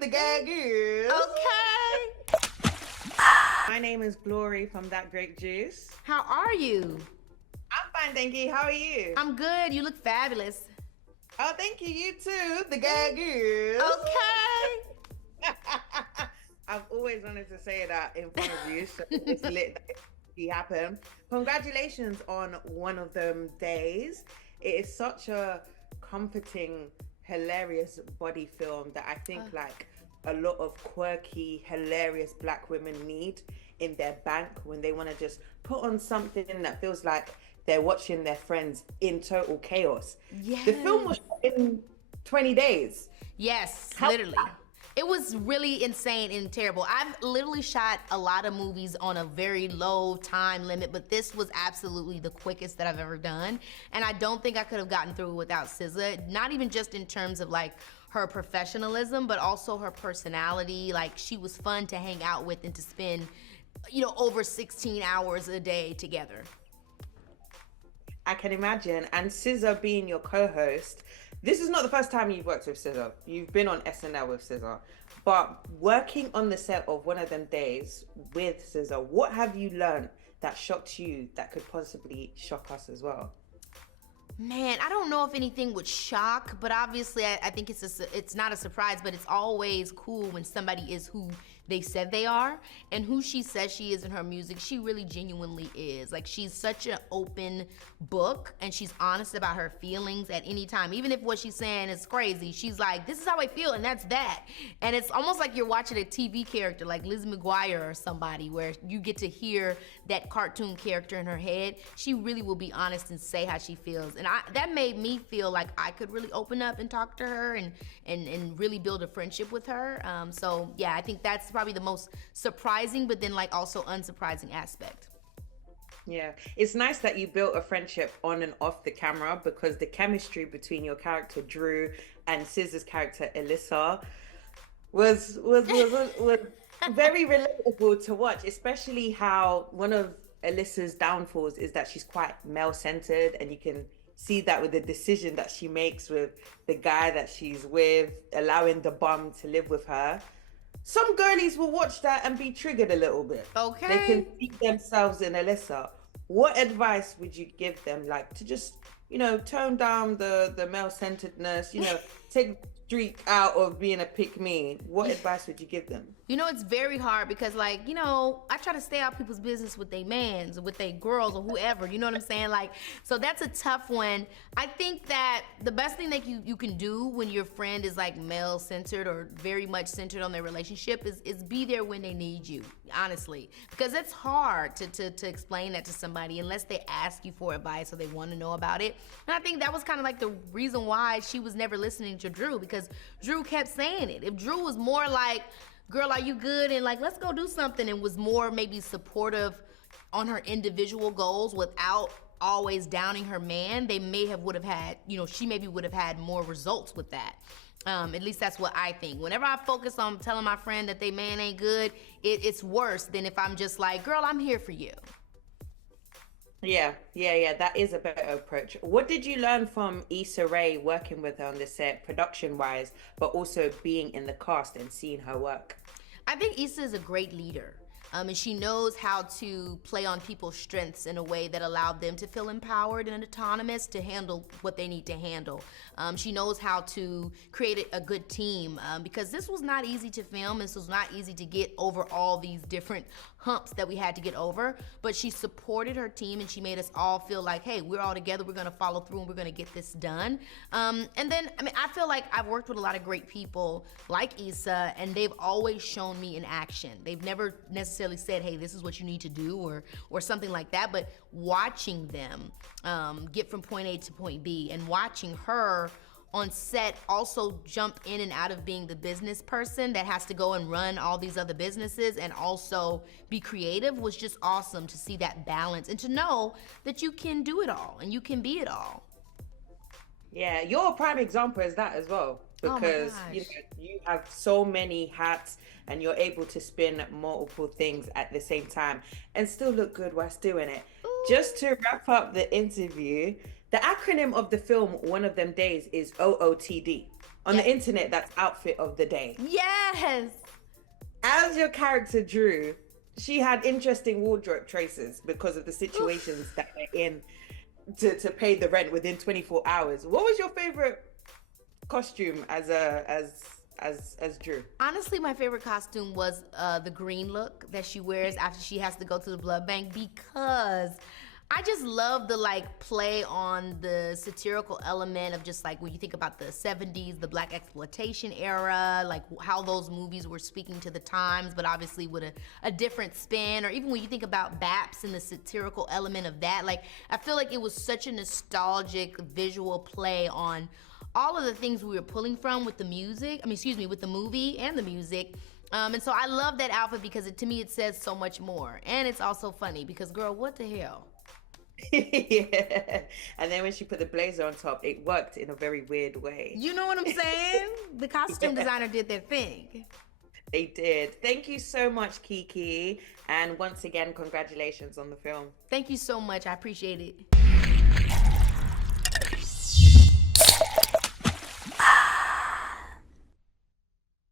The gag is. Okay. My name is Glory from That Grape Juice. How are you? I'm fine, thank you. How are you? I'm good. You look fabulous. Oh, thank you. You too. The gag is. Okay. I've always wanted to say that in front of you, so it's lit that it happened. Congratulations on one of them days. It is such a comforting, hilarious body film that I think like a lot of quirky, hilarious Black women need in their bank when they want to just put on something that feels like they're watching their friends in total chaos. Yes. The film was shot in 20 days. Yes, How- literally. It was really insane and terrible. I've literally shot a lot of movies on a very low time limit, but this was absolutely the quickest that I've ever done. And I don't think I could have gotten through it without SZA, not even just in terms of like her professionalism, but also her personality. Like, she was fun to hang out with and to spend, over 16 hours a day together. I can imagine. And SZA being your co-host, this is not the first time you've worked with SZA. You've been on SNL with SZA. But working on the set of One of Them Days with SZA, what have you learned that shocked you that could possibly shock us as well? Man, I don't know if anything would shock, but obviously I think it's not a surprise, but it's always cool when somebody is who they said they are and who she says she is in her music. She really genuinely is. Like, she's such an open book and she's honest about her feelings at any time. Even if what she's saying is crazy, she's like, this is how I feel and that's that. And it's almost like you're watching a TV character like Liz McGuire or somebody, where you get to hear that cartoon character in her head. She really will be honest and say how she feels. And that made me feel like I could really open up and talk to her and really build a friendship with her. So yeah, I think that's probably the most surprising, but then like also unsurprising aspect. Yeah, it's nice that you built a friendship on and off the camera, because the chemistry between your character Drew and SZA's character Issa was very relatable to watch, especially how one of Alyssa's downfalls is that she's quite male-centered, and you can see that with the decision that she makes with the guy that she's with, allowing the bum to live with her. Some girlies will watch that and be triggered a little bit. Okay. They can see themselves in Alyssa. What advice would you give them, like, to just, tone down the male-centeredness, take streak out of being a pick-me? What advice would you give them? It's very hard because, like, I try to stay out people's business with their mans or with their girls or whoever, you know what I'm saying? Like, so that's a tough one. I think that the best thing that you can do when your friend is, like, male-centered or very much centered on their relationship is be there when they need you, honestly. Because it's hard to explain that to somebody unless they ask you for advice or they want to know about it. And I think that was kind of like the reason why she was never listening to Drew, because Drew kept saying it. If Drew was more like, girl, are you good? And like, let's go do something, and was more maybe supportive on her individual goals without always downing her man, they would have had, she maybe would have had more results with that. At least that's what I think. Whenever I focus on telling my friend that they man ain't good, it's worse than if I'm just like, girl, I'm here for you. Yeah. That is a better approach. What did you learn from Issa Rae working with her on the set, production-wise, but also being in the cast and seeing her work? I think Issa is a great leader. And she knows how to play on people's strengths in a way that allowed them to feel empowered and autonomous to handle what they need to handle. She knows how to create a good team, because this was not easy to film. This was not easy to get over all these different humps that we had to get over, but she supported her team and she made us all feel like, hey, we're all together, we're gonna follow through and we're gonna get this done. And then, I feel like I've worked with a lot of great people like Issa, and they've always shown me in action. They've never necessarily said, hey, this is what you need to do or something like that, but watching them get from point A to point B and watching her on set also jump in and out of being the business person that has to go and run all these other businesses and also be creative was just awesome to see that balance and to know that you can do it all and you can be it all. Yeah, you're a prime example as that as well, because you have so many hats and you're able to spin multiple things at the same time and still look good whilst doing it. Ooh. Just to wrap up the interview, the acronym of the film One of Them Days is OOTD. On the internet, that's outfit of the day. Yes. As your character Drew, she had interesting wardrobe choices because of the situations that they're in to pay the rent within 24 hours. What was your favorite costume as Drew? Honestly, my favorite costume was the green look that she wears after she has to go to the blood bank, because I just love the like play on the satirical element of just like when you think about the 70s, the black exploitation era, like how those movies were speaking to the times, but obviously with a different spin. Or even when you think about BAPS and the satirical element of that, like I feel like it was such a nostalgic visual play on all of the things we were pulling from with the music. With the movie and the music. And so I love that outfit because to me it says so much more. And it's also funny because, girl, what the hell? Yeah. And then when she put the blazer on top, it worked in a very weird way. You know what I'm saying? The costume designer did their thing. They did. Thank you so much, Keke. And once again, congratulations on the film. Thank you so much. I appreciate it.